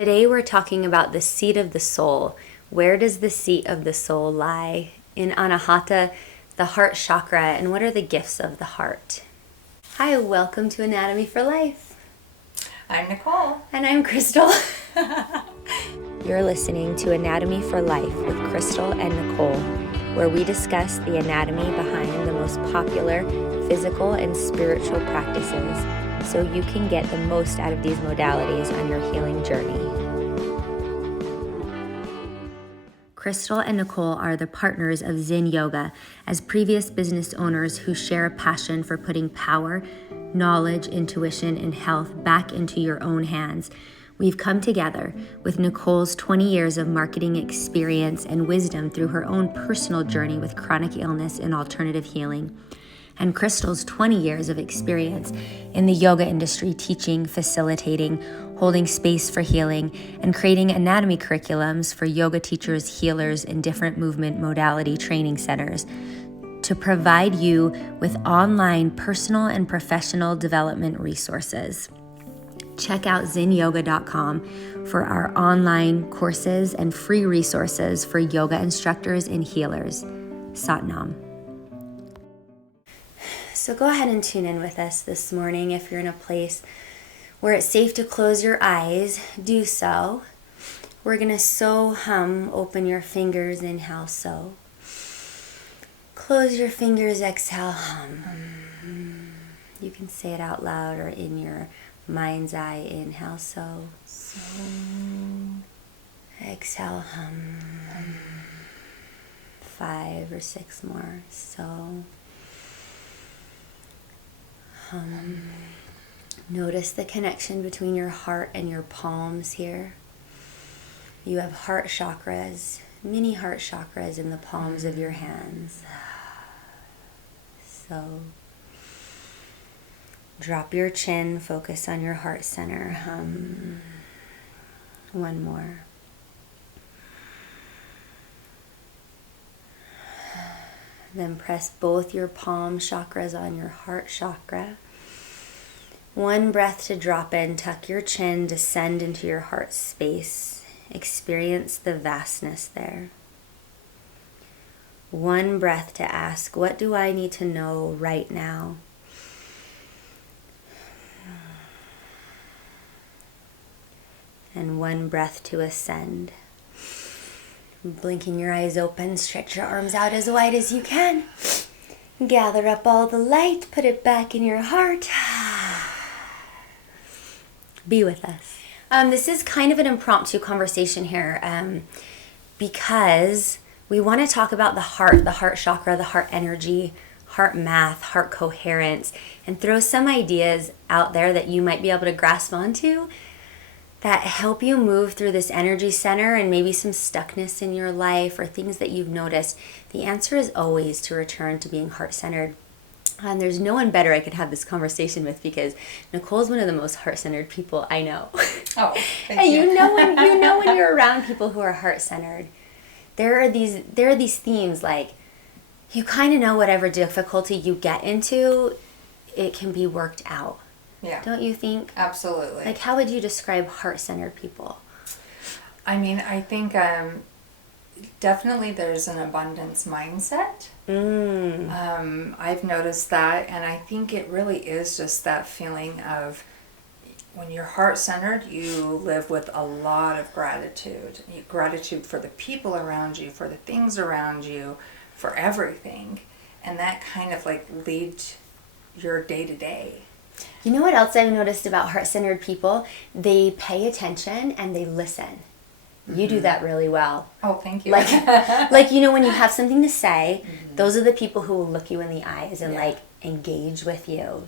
Today we're talking about the seat of the soul. Where does the seat of the soul lie? In Anahata, the heart chakra, and what are the gifts of the heart? Hi, welcome to Anatomy for Life. I'm Nicole. And I'm Crystal. You're listening to Anatomy for Life with Crystal and Nicole, where we discuss the anatomy behind the most popular physical and spiritual practices, so you can get the most out of these modalities on your healing journey. Crystal and Nicole are the partners of Zen Yoga as previous business owners who share a passion for putting power, knowledge, intuition, and health back into your own hands. We've come together with Nicole's 20 years of marketing experience and wisdom through her own personal journey with chronic illness and alternative healing, and Crystal's 20 years of experience in the yoga industry teaching, facilitating, holding space for healing, and creating anatomy curriculums for yoga teachers, healers, and different movement modality training centers to provide you with online personal and professional development resources. Check out zenyoga.com for our online courses and free resources for yoga instructors and healers. Satnam. So go ahead and tune in with us this morning. If you're in a place where it's safe to close your eyes, do so. We're going to so hum. Open your fingers, inhale, so. Close your fingers, exhale, hum. You can say it out loud or in your mind's eye. Inhale, so. Exhale, hum. 5 or 6 more, so. Notice the connection between your heart and your palms here. You have heart chakras, mini heart chakras in the palms of your hands. So drop your chin, focus on your heart center. One more. Then press both your palm chakras on your heart chakra. One breath to drop in, tuck your chin, descend into your heart space. Experience the vastness there. One breath to ask, what do I need to know right now? And one breath to ascend. Blinking your eyes open, stretch your arms out as wide as you can. Gather up all the light, put it back in your heart. Be with us. This is kind of an impromptu conversation here because we want to talk about the heart chakra, the heart energy, heart math, heart coherence, and throw some ideas out there that you might be able to grasp onto that help you move through this energy center and maybe some stuckness in your life or things that you've noticed. The answer is always to return to being heart-centered. And there's no one better I could have this conversation with because Nicole's one of the most heart-centered people I know. Oh, and you know when you're around people who are heart-centered, there are these themes like you kind of know whatever difficulty you get into, it can be worked out. Yeah. Don't you think? Absolutely. Like, how would you describe heart-centered people? I mean, I think definitely there's an abundance mindset. I've noticed that, and I think it really is just that feeling of when you're heart-centered, you live with a lot of gratitude. Gratitude for the people around you, for the things around you, for everything. And that kind of like leads your day-to-day. You know what else I've noticed about heart-centered people? They pay attention and they listen. You do that really well. Oh, thank you. Like you know, when you have something to say, those are the people who will look you in the eyes and like engage with you.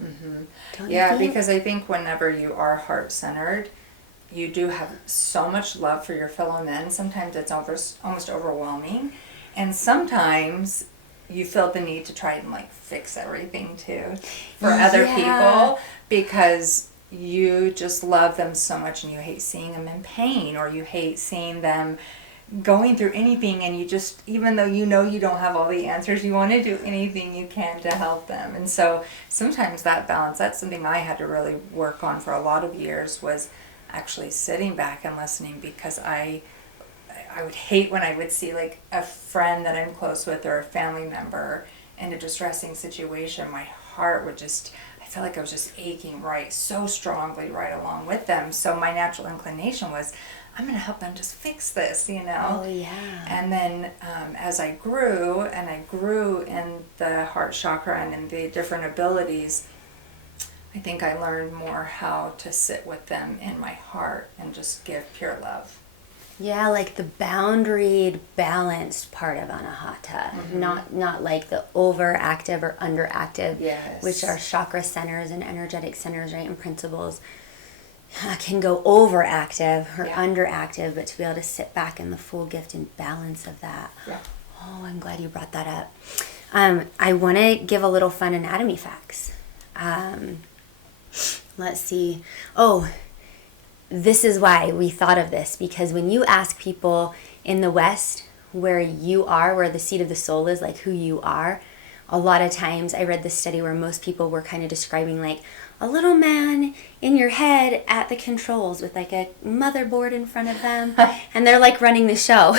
Don't you think? Because I think whenever you are heart-centered, you do have so much love for your fellow men. Sometimes it's almost overwhelming. And sometimes you feel the need to try and like fix everything too for other people because you just love them so much and you hate seeing them in pain or you hate seeing them going through anything, and you just, even though you know you don't have all the answers, you want to do anything you can to help them. And so sometimes that balance, that's something I had to really work on for a lot of years, was actually sitting back and listening, because I would hate when I would see like a friend that I'm close with or a family member in a distressing situation. My heart would just, I felt like I was just aching so strongly right along with them. So my natural inclination was, I'm going to help them just fix this, Oh, yeah. And then as I grew, in the heart chakra and in the different abilities, I think I learned more how to sit with them in my heart and just give pure love. Yeah, like the boundaried, balanced part of Anahata, not like the overactive or underactive, Yes. which are chakra centers and energetic centers, right, and principles can go overactive or underactive, but to be able to sit back in the full gift and balance of that. Yeah. Oh, I'm glad you brought that up. I want to give a little fun anatomy facts. Let's see. Oh, this is why we thought of this, because when you ask people in the West where you are, where the seat of the soul is, like who you are, a lot of times I read this study where most people were kind of describing like a little man in your head at the controls with like a motherboard in front of them, and they're like running the show.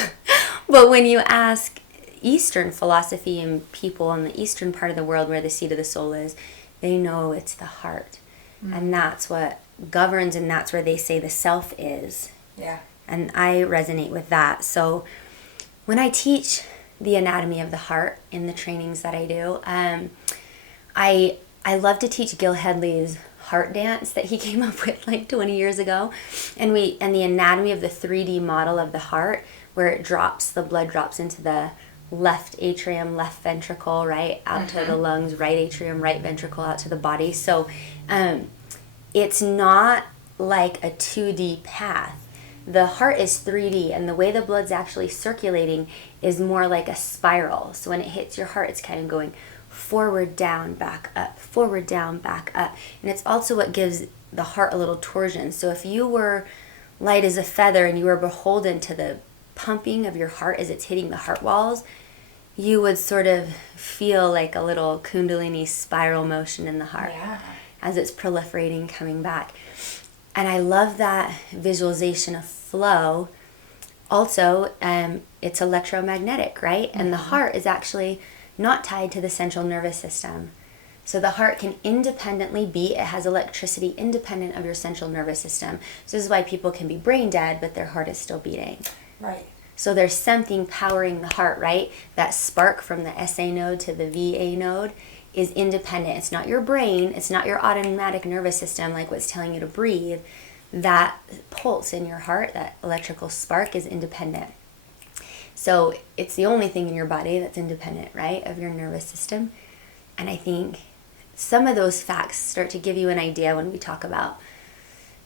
But when you ask Eastern philosophy and people in the Eastern part of the world where the seat of the soul is, they know it's the heart. And that's what governs, and that's where they say the self is. Yeah. And I resonate with that. So when I teach the anatomy of the heart in the trainings that I do, I love to teach Gil Hedley's heart dance that he came up with like 20 years ago. And the anatomy of the 3D model of the heart, where it drops, the blood drops into the left atrium, left ventricle, right, out to the lungs, right atrium, right ventricle, out to the body. So it's not like a 2D path. The heart is 3D, and the way the blood's actually circulating is more like a spiral. So when it hits your heart, it's kind of going forward, down, back up, forward, down, back up. And it's also what gives the heart a little torsion. So if you were light as a feather and you were beholden to the pumping of your heart as it's hitting the heart walls, you would sort of feel like a little kundalini spiral motion in the heart as it's proliferating, coming back. And I love that visualization of flow. Also, it's electromagnetic, right? And the heart is actually not tied to the central nervous system. So the heart can independently beat. It has electricity independent of your central nervous system. So this is why people can be brain dead, but their heart is still beating. Right. So there's something powering the heart, right? That spark from the SA node to the VA node is independent. It's not your brain. It's not your automatic nervous system, like what's telling you to breathe. That pulse in your heart, that electrical spark, is independent. So it's the only thing in your body that's independent, right, of your nervous system. And I think some of those facts start to give you an idea when we talk about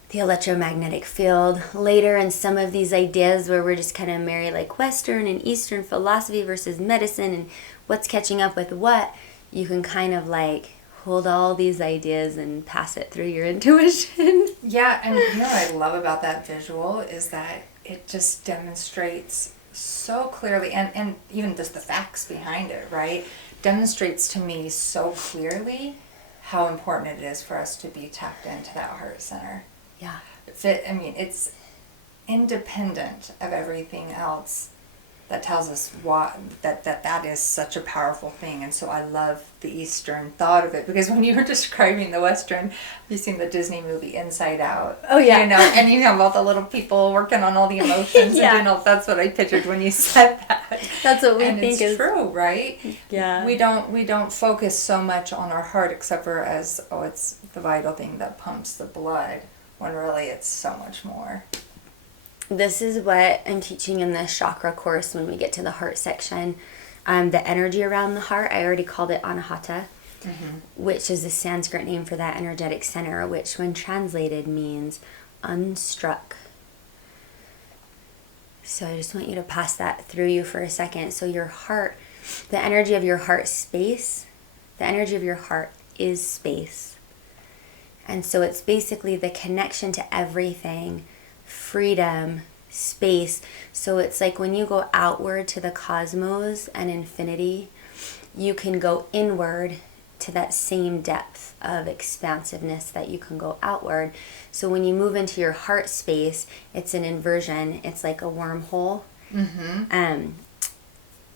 the electromagnetic field later, and some of these ideas where we're just kind of married like Western and Eastern philosophy versus medicine and what's catching up with what. You can kind of like hold all these ideas and pass it through your intuition. Yeah, and you know what I love about that visual is that it just demonstrates so clearly, and even just the facts behind it, right, demonstrates to me so clearly how important it is for us to be tapped into that heart center. Yeah. It's independent of everything else that tells us that is such a powerful thing. And so I love the Eastern thought of it, because when you were describing the Western, you've seen the Disney movie Inside Out. Oh, yeah. And you have all the little people working on all the emotions. Yeah. And that's what I pictured when you said that. That's what we and think it's is true, right? Yeah. We don't focus so much on our heart, except for as, it's the vital thing that pumps the blood, when really it's so much more. This is what I'm teaching in the chakra course when we get to the heart section. The energy around the heart, I already called it Anahata, which is the Sanskrit name for that energetic center, which when translated means unstruck. So I just want you to pass that through you for a second. So your heart, the energy of your heart space, the energy of your heart is space. And so it's basically the connection to everything, freedom, space. So it's like when you go outward to the cosmos and infinity, you can go inward to that same depth of expansiveness that you can go outward. So when you move into your heart space, it's an inversion. It's like a wormhole.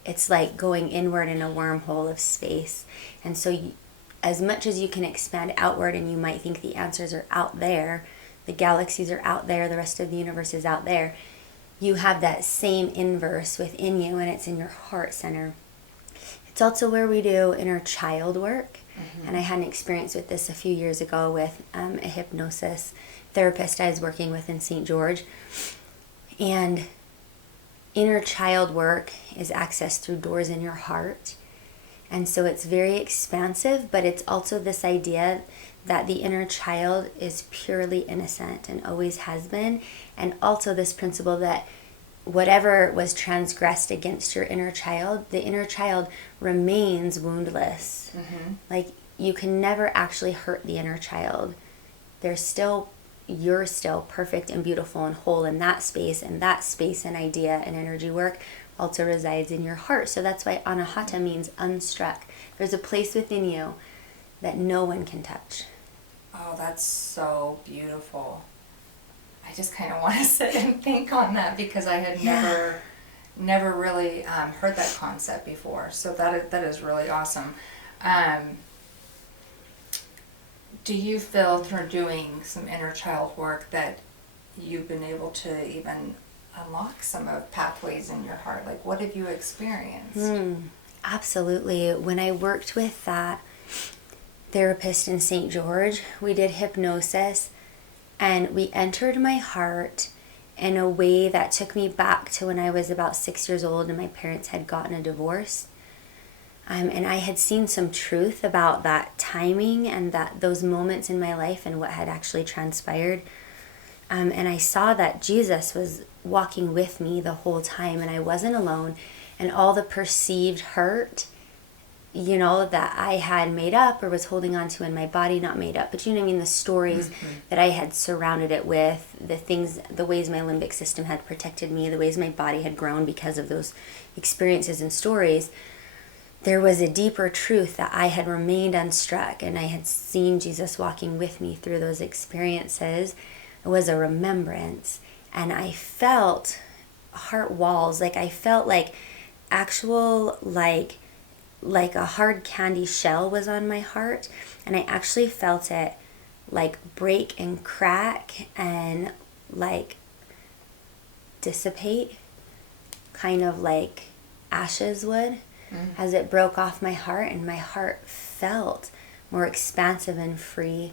It's like going inward in a wormhole of space. And so as much as you can expand outward, and you might think the answers are out there, the galaxies are out there, the rest of the universe is out there, you have that same inverse within you, and it's in your heart center. It's also where we do inner child work. And I had an experience with this a few years ago with a hypnosis therapist I was working with in St. George. And inner child work is accessed through doors in your heart. And so it's very expansive, but it's also this idea that the inner child is purely innocent and always has been. And also this principle that whatever was transgressed against your inner child, the inner child remains woundless. Like, you can never actually hurt the inner child. You're still perfect and beautiful and whole in that space, and that space and idea and energy work also resides in your heart. So that's why Anahata means unstruck. There's a place within you that no one can touch. Oh, that's so beautiful. I just kind of want to sit and think on that, because I had never really heard that concept before. So that is really awesome. Do you feel through doing some inner child work that you've been able to even unlock some of pathways in your heart? Like, what have you experienced? Absolutely. When I worked with that therapist in St. George, we did hypnosis, and we entered my heart in a way that took me back to when I was about 6 years old and my parents had gotten a divorce. And I had seen some truth about that timing and those moments in my life and what had actually transpired. And I saw that Jesus was walking with me the whole time, and I wasn't alone. And all the perceived hurt, that I had made up or was holding on to in my body, not made up, but the stories that I had surrounded it with, the ways my limbic system had protected me, the ways my body had grown because of those experiences and stories. There was a deeper truth that I had remained unstruck, and I had seen Jesus walking with me through those experiences. It was a remembrance, and I felt heart walls. Like, I felt like actual, like a hard candy shell was on my heart, and I actually felt it like break and crack and like dissipate, kind of like ashes would, as it broke off my heart, and my heart felt more expansive and free.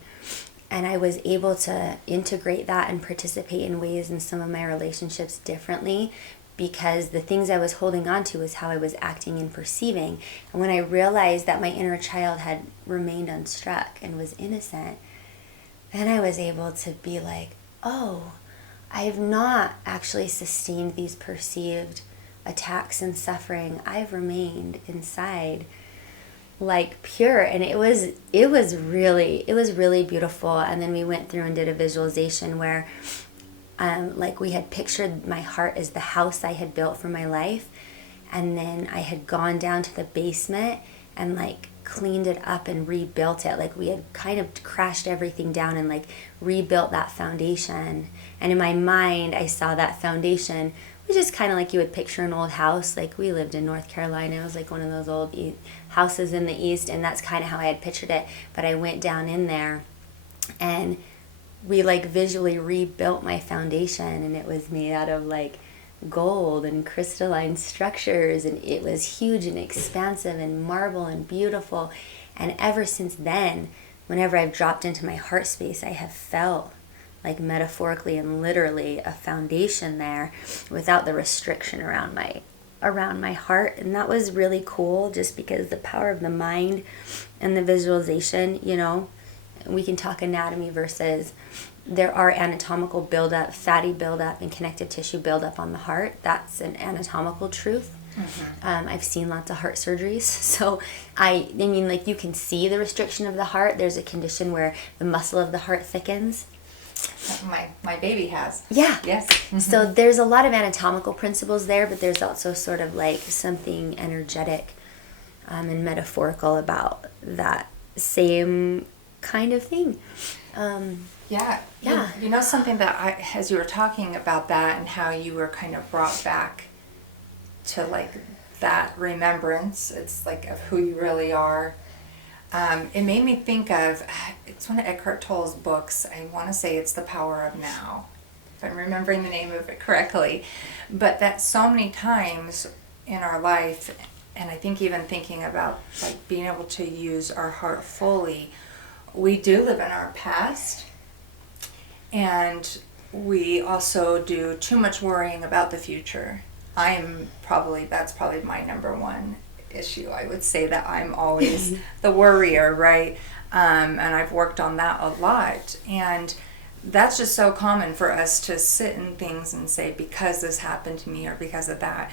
And I was able to integrate that and participate in ways in some of my relationships differently, because the things I was holding on to was how I was acting and perceiving. And when I realized that my inner child had remained unstruck and was innocent, then I was able to be like, oh, I've not actually sustained these perceived attacks and suffering. I've remained inside like pure, and it was really beautiful. And then we went through and did a visualization where like we had pictured my heart as the house I had built for my life, and then I had gone down to the basement and like cleaned it up and rebuilt it. Like, we had kind of crashed everything down and like rebuilt that foundation. And in my mind I saw that foundation, which is kind of like you would picture an old house. Like, we lived in North Carolina. It was like one of those old houses in the East, and that's kind of how I had pictured it. But I went down in there, and we like visually rebuilt my foundation, and it was made out of like gold and crystalline structures, and it was huge and expansive and marble and beautiful. And ever since then, whenever I've dropped into my heart space, I have felt like metaphorically and literally a foundation there without the restriction around my heart. And that was really cool, just because the power of the mind and the visualization, we can talk anatomy versus there are anatomical buildup, fatty buildup, and connective tissue buildup on the heart. That's an anatomical truth. I've seen lots of heart surgeries. So I mean, like, you can see the restriction of the heart. There's a condition where the muscle of the heart thickens. My baby has. Yeah. Yes. So there's a lot of anatomical principles there, but there's also sort of like something energetic and metaphorical about that same kind of thing. Yeah. Yeah. You know something that as you were talking about that and how you were kind of brought back to like that remembrance, it's like of who you really are. It made me think of, it's one of Eckhart Tolle's books. I want to say it's The Power of Now, if I'm remembering the name of it correctly. But that so many times in our life, and I think even thinking about like being able to use our heart fully, we do live in our past, and we also do too much worrying about the future. That's probably my number one issue. I would say that I'm always the worrier, right? And I've worked on that a lot. And that's just so common for us to sit in things and say, because this happened to me or because of that.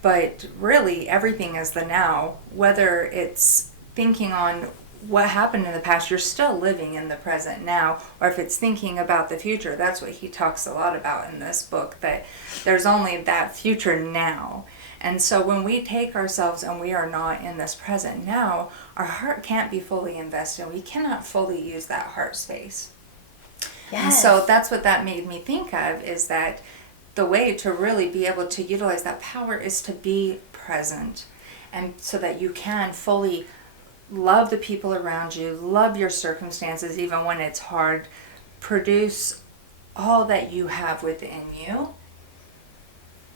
But really, everything is the now. Whether it's thinking on what happened in the past, you're still living in the present now. Or if it's thinking about the future, that's what he talks a lot about in this book, that there's only that future now. And so when we take ourselves and we are not in this present now, our heart can't be fully invested. We cannot fully use that heart space. Yes. And so that's what that made me think of, is that the way to really be able to utilize that power is to be present, and so that you can fully love the people around you, love your circumstances even when it's hard, produce all that you have within you.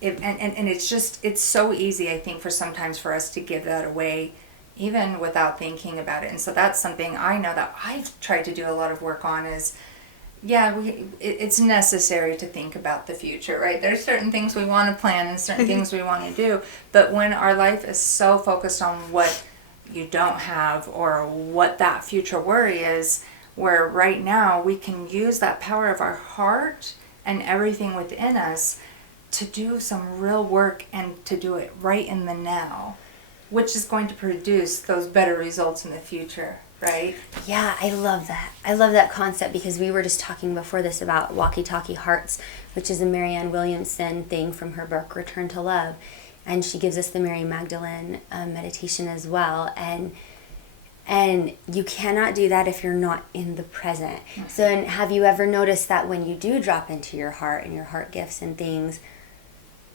And it's so easy, I think, sometimes for us to give that away even without thinking about it. And so that's something I know that I've tried to do a lot of work on is, it's necessary to think about the future, right? There's certain things we want to plan and certain things we want to do. But when our life is so focused on what you don't have or what that future worry is, where right now we can use that power of our heart and everything within us to do some real work and to do it right in the now, which is going to produce those better results in the future, right? Yeah, I love that. I love that concept, because we were just talking before this about walkie-talkie hearts, which is a Marianne Williamson thing from her book, Return to Love. And she gives us the Mary Magdalene meditation as well. And you cannot do that if you're not in the present. Mm-hmm. So, and have you ever noticed that when you do drop into your heart and your heart gifts and things,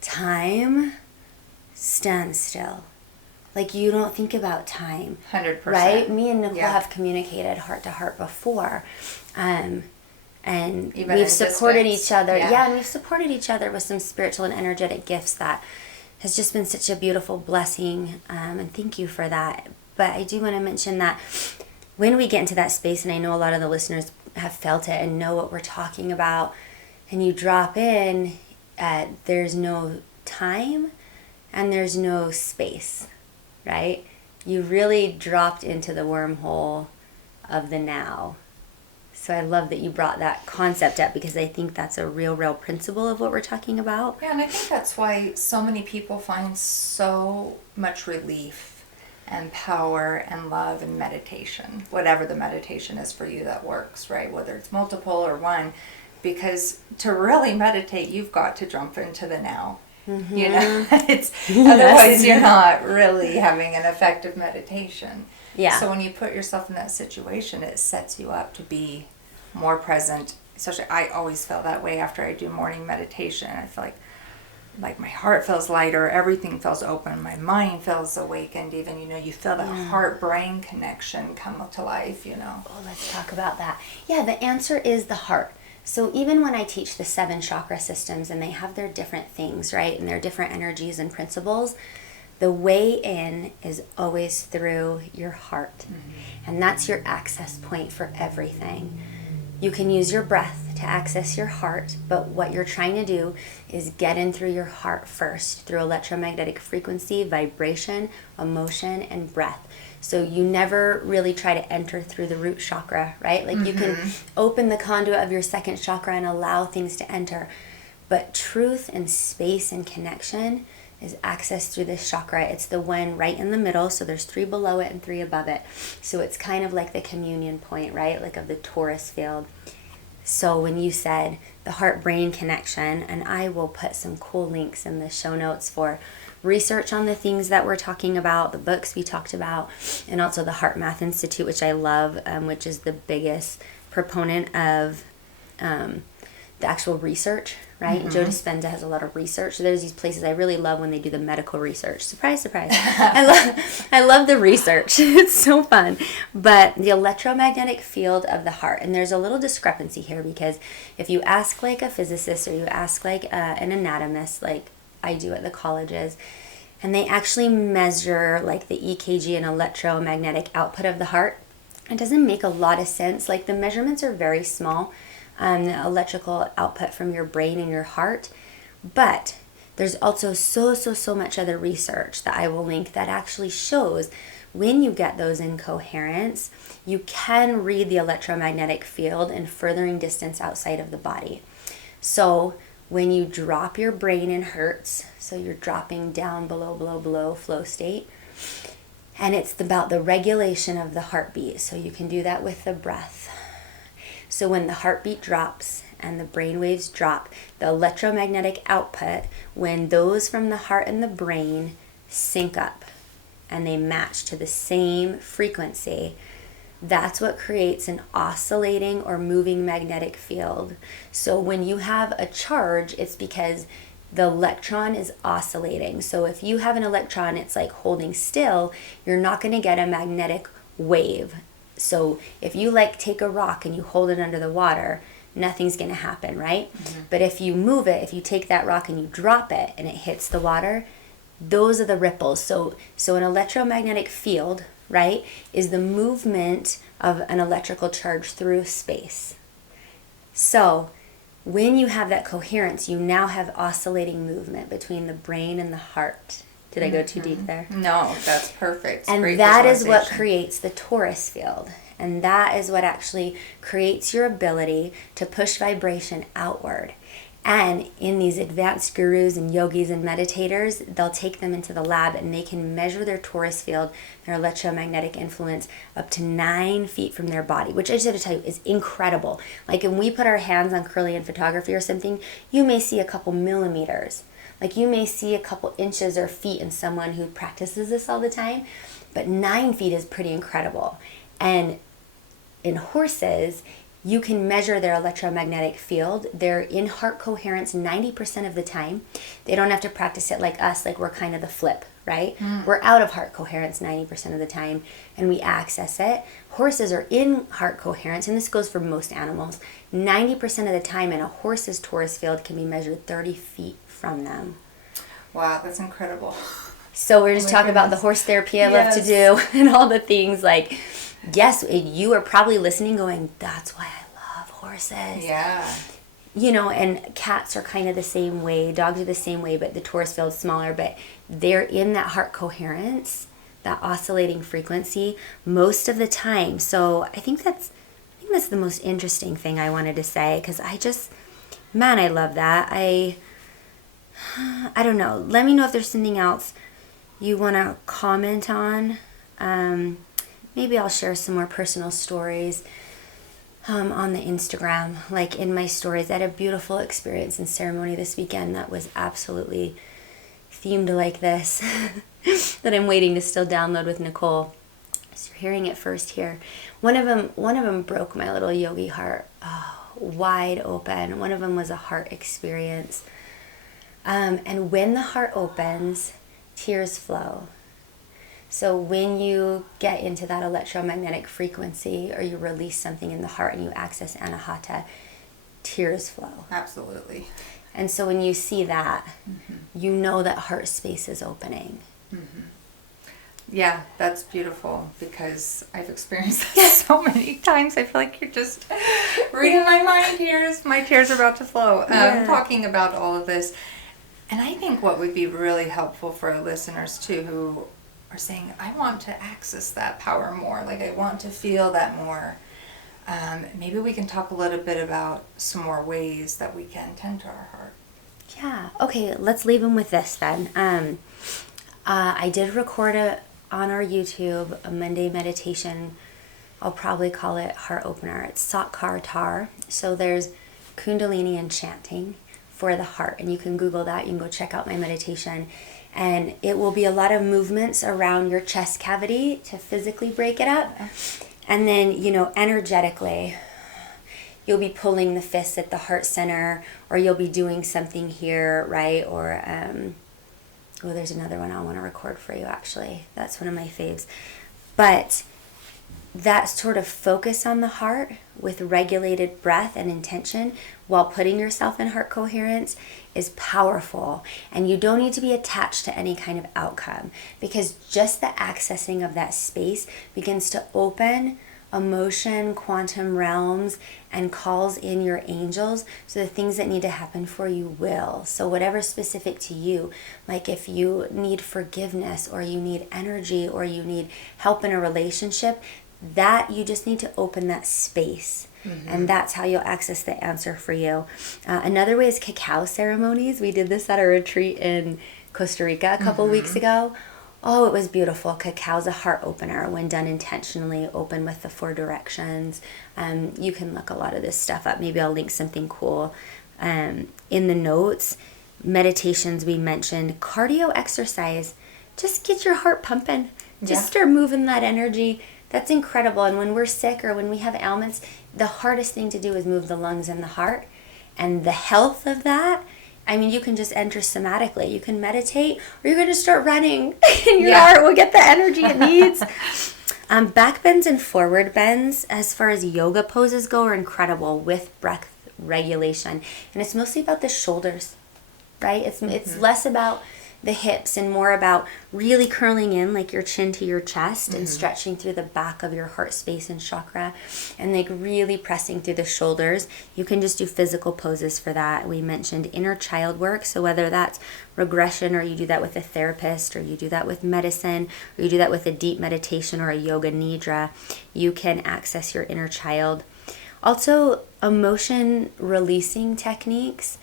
time stands still? Like, you don't think about time. 100%. Right? Me and Nicole have communicated heart to heart before. And even we've supported each other. Yeah, and we've supported each other with some spiritual and energetic gifts that has just been such a beautiful blessing. And thank you for that. But I do want to mention that when we get into that space, and I know a lot of the listeners have felt it and know what we're talking about, and you drop in, there's no time and there's no space, right? You really dropped into the wormhole of the now. So I love that you brought that concept up, because I think that's a real principle of what we're talking about. Yeah, and I think that's why so many people find so much relief and power and love in meditation, whatever the meditation is for you that works, right? Whether it's multiple or one, because to really meditate, you've got to jump into the now. Mm-hmm. You know, otherwise you're not really having an effective meditation. Yeah. So when you put yourself in that situation, it sets you up to be more present. Especially, I always feel that way after I do morning meditation. I feel like my heart feels lighter, everything feels open, my mind feels awakened. Even, you feel that heart-brain connection come to life. Oh, let's talk about that. Yeah, the answer is the heart. So even when I teach the 7 chakra systems, and they have their different things, right, and their different energies and principles, the way in is always through your heart. Mm-hmm. And that's your access point for everything. You can use your breath to access your heart, but what you're trying to do is get in through your heart first, through electromagnetic frequency, vibration, emotion, and breath. So you never really try to enter through the root chakra, right? Like, you can open the conduit of your 2nd chakra and allow things to enter. But truth and space and connection is accessed through this chakra. It's the one right in the middle. So there's 3 below it and 3 above it. So it's kind of like the communion point, right? Like of the torus field. So when you said the heart-brain connection, and I will put some cool links in the show notes for research on the things that we're talking about, the books we talked about, and also the Heart Math Institute, which I love, which is the biggest proponent of the actual research, right? Joe Dispenza has a lot of research. So there's these places I really love when they do the medical research. Surprise, surprise. I love the research. It's so fun. But the electromagnetic field of the heart, and there's a little discrepancy here, because if you ask like a physicist or you ask like an anatomist, like I do at the colleges, and they actually measure like the EKG and electromagnetic output of the heart, it doesn't make a lot of sense. Like the measurements are very small, the electrical output from your brain and your heart, but there's also so much other research that I will link that actually shows when you get those in coherence, you can read the electromagnetic field in furthering distance outside of the body. So when you drop your brain in hertz, so you're dropping down below flow state, and it's about the regulation of the heartbeat. So you can do that with the breath. So when the heartbeat drops and the brain waves drop, the electromagnetic output, when those from the heart and the brain sync up and they match to the same frequency, that's what creates an oscillating or moving magnetic field. So when you have a charge, it's because the electron is oscillating. So if you have an electron, it's like holding still, you're not going to get a magnetic wave. So if you like take a rock and you hold it under the water, nothing's going to happen, right? But if you move it, if you take that rock and you drop it and it hits the water, those are the ripples. So an electromagnetic field, right, is the movement of an electrical charge through space. So when you have that coherence, you now have oscillating movement between the brain and the heart. Did I go too deep there? No, that's perfect. And Great that is what visualization. creates the torus field. And that is what actually creates your ability to push vibration outward. And in these advanced gurus and yogis and meditators, they'll take them into the lab and they can measure their torus field, their electromagnetic influence, up to 9 feet from their body, which I just have to tell you is incredible. Like when we put our hands on Kirlian photography or something, you may see a couple millimeters. Like you may see a couple inches or feet in someone who practices this all the time, but 9 feet is pretty incredible. And in horses, you can measure their electromagnetic field. They're in heart coherence 90% of the time. They don't have to practice it like us, like we're kind of the flip, right? We're out of heart coherence 90% of the time, and we access it. Horses are in heart coherence, and this goes for most animals, 90% of the time, and a horse's torus field can be measured 30 feet from them. Wow, that's incredible. So we're just talking about the horse therapy I love to do and all the things like, yes, you are probably listening going, that's why I love horses. Yeah. You know, and cats are kind of the same way. Dogs are the same way, but the torus field's smaller. But they're in that heart coherence, that oscillating frequency most of the time. So I think that's the most interesting thing I wanted to say, because I love that. I don't know. Let me know if there's something else you want to comment on. Maybe I'll share some more personal stories on the Instagram. Like in my stories, I had a beautiful experience in ceremony this weekend that was absolutely themed like this that I'm waiting to still download with Nicole. So you're hearing it first here. One of them broke my little yogi heart, wide open. One of them was a heart experience. And when the heart opens, tears flow. So when you get into that electromagnetic frequency or you release something in the heart and you access Anahata, tears flow. Absolutely. And so when you see that, you know that heart space is opening. Yeah, that's beautiful because I've experienced that so many times. I feel like you're just reading my mind here. My tears are about to flow. Talking about all of this. And I think what would be really helpful for our listeners too who are saying, I want to access that power more. Like I want to feel that more. Maybe we can talk a little bit about some more ways that we can tend to our heart. Yeah. Okay, let's leave them with this then. I did record on our YouTube a Monday meditation I'll probably call it heart opener. It's Satkar Tar. So there's Kundalini and chanting for the heart. And you can Google that. You can go check out my meditation. And it will be a lot of movements around your chest cavity to physically break it up. And then, energetically, you'll be pulling the fists at the heart center, or you'll be doing something here, right? Or, there's another one I want to record for you, actually. That's one of my faves. But that sort of focus on the heart with regulated breath and intention while putting yourself in heart coherence is powerful. And you don't need to be attached to any kind of outcome, because just the accessing of that space begins to open emotion, quantum realms, and calls in your angels. So the things that need to happen for you will. So whatever's specific to you, like if you need forgiveness, or you need energy, or you need help in a relationship, that you just need to open that space. And that's how you'll access the answer for you. Another way is cacao ceremonies. We did this at a retreat in Costa Rica a couple weeks ago. Oh, it was beautiful. Cacao's a heart opener when done intentionally, open with the 4 directions. You can look a lot of this stuff up. Maybe I'll link something cool in the notes. Meditations we mentioned. Cardio exercise. Just get your heart pumping. Just start moving that energy. That's incredible. And when we're sick or when we have ailments, the hardest thing to do is move the lungs and the heart. And the health of that, you can just enter somatically. You can meditate, or you're going to start running, and your heart will get the energy it needs. Back bends and forward bends, as far as yoga poses go, are incredible with breath regulation. And it's mostly about the shoulders, right? It's less about the hips and more about really curling in like your chin to your chest and stretching through the back of your heart space and chakra, and like really pressing through the shoulders. You can just do physical poses for that. We mentioned inner child work. So whether that's regression, or you do that with a therapist, or you do that with medicine, or you do that with a deep meditation or a yoga nidra, you can access your inner child. Also, emotion releasing techniques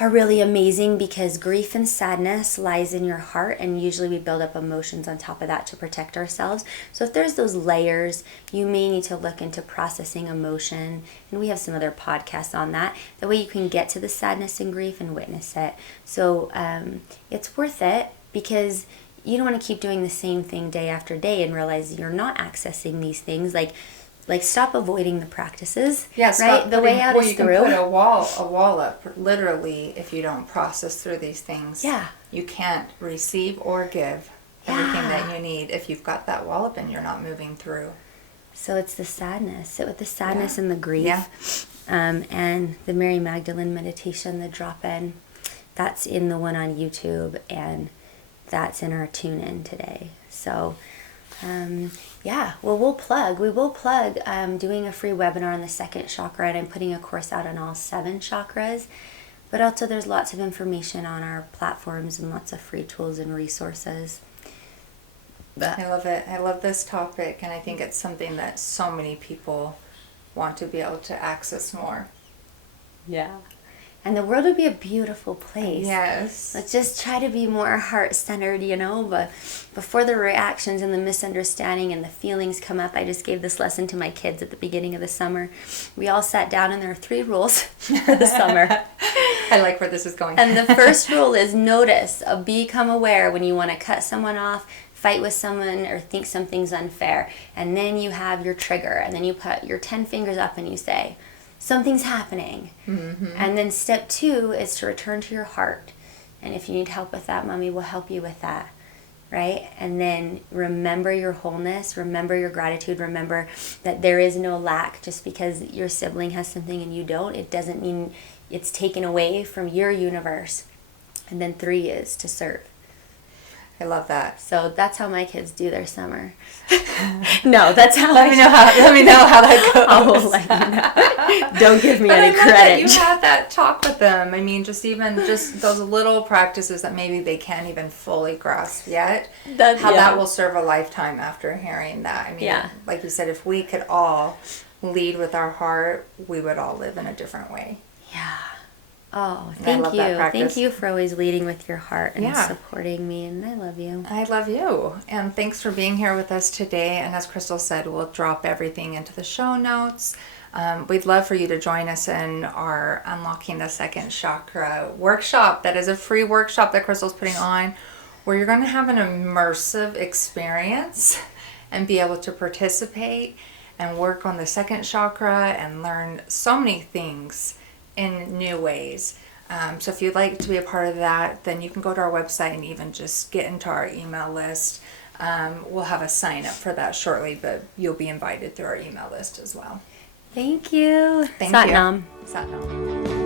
are really amazing, because grief and sadness lies in your heart, and usually we build up emotions on top of that to protect ourselves. So if there's those layers, you may need to look into processing emotion, and we have some other podcasts on that. That way you can get to the sadness and grief and witness it. So it's worth it, because you don't want to keep doing the same thing day after day and realize you're not accessing these things. Like stop avoiding the practices. Yes, right. The way out is through. You can put a wall up. Literally, if you don't process through these things, you can't receive or give everything that you need if you've got that wall up and you're not moving through. So it's the sadness. Sit with the sadness and the grief. And the Mary Magdalene meditation, the drop-in, that's in the one on YouTube, and that's in our tune-in today. So. We will plug doing a free webinar on the 2nd chakra, and I'm putting a course out on all 7 chakras. But also there's lots of information on our platforms and lots of free tools and resources. I love it. I love this topic, and I think it's something that so many people want to be able to access more. Yeah. And the world would be a beautiful place. Yes. Let's just try to be more heart-centered, but before the reactions and the misunderstanding and the feelings come up, I just gave this lesson to my kids at the beginning of the summer. We all sat down, and there are 3 rules for the summer. I like where this is going. And the first rule is notice, become aware when you want to cut someone off, fight with someone, or think something's unfair. And then you have your trigger, and then you put your 10 fingers up and you say, something's happening. And then step 2 is to return to your heart. And if you need help with that, Mommy will help you with that. Right? And then remember your wholeness, remember your gratitude, remember that there is no lack. Just because your sibling has something and you don't, it doesn't mean it's taken away from your universe. And then 3 is to serve. I love that. So that's how my kids do their summer. No, that's how let me know how that goes. I will let you know. Don't give me any credit. That you had that talk with them. Just those little practices that maybe they can't even fully grasp yet. That will serve a lifetime after hearing that. Like you said, if we could all lead with our heart, we would all live in a different way. Yeah. Oh, And I thank love you. that practice. Thank you for always leading with your heart and Yeah. supporting me, and I love you. I love you. And thanks for being here with us today. And as Crystal said, we'll drop everything into the show notes. We'd love for you to join us in our Unlocking the Second Chakra workshop. That is a free workshop that Crystal's putting on, where you're going to have an immersive experience and be able to participate and work on the second chakra and learn so many things in new ways. So if you'd like to be a part of that, then you can go to our website and even just get into our email list. We'll have a sign up for that shortly, but you'll be invited through our email list as well. Thank you. Thank Sat you. Nam. Sat Nam.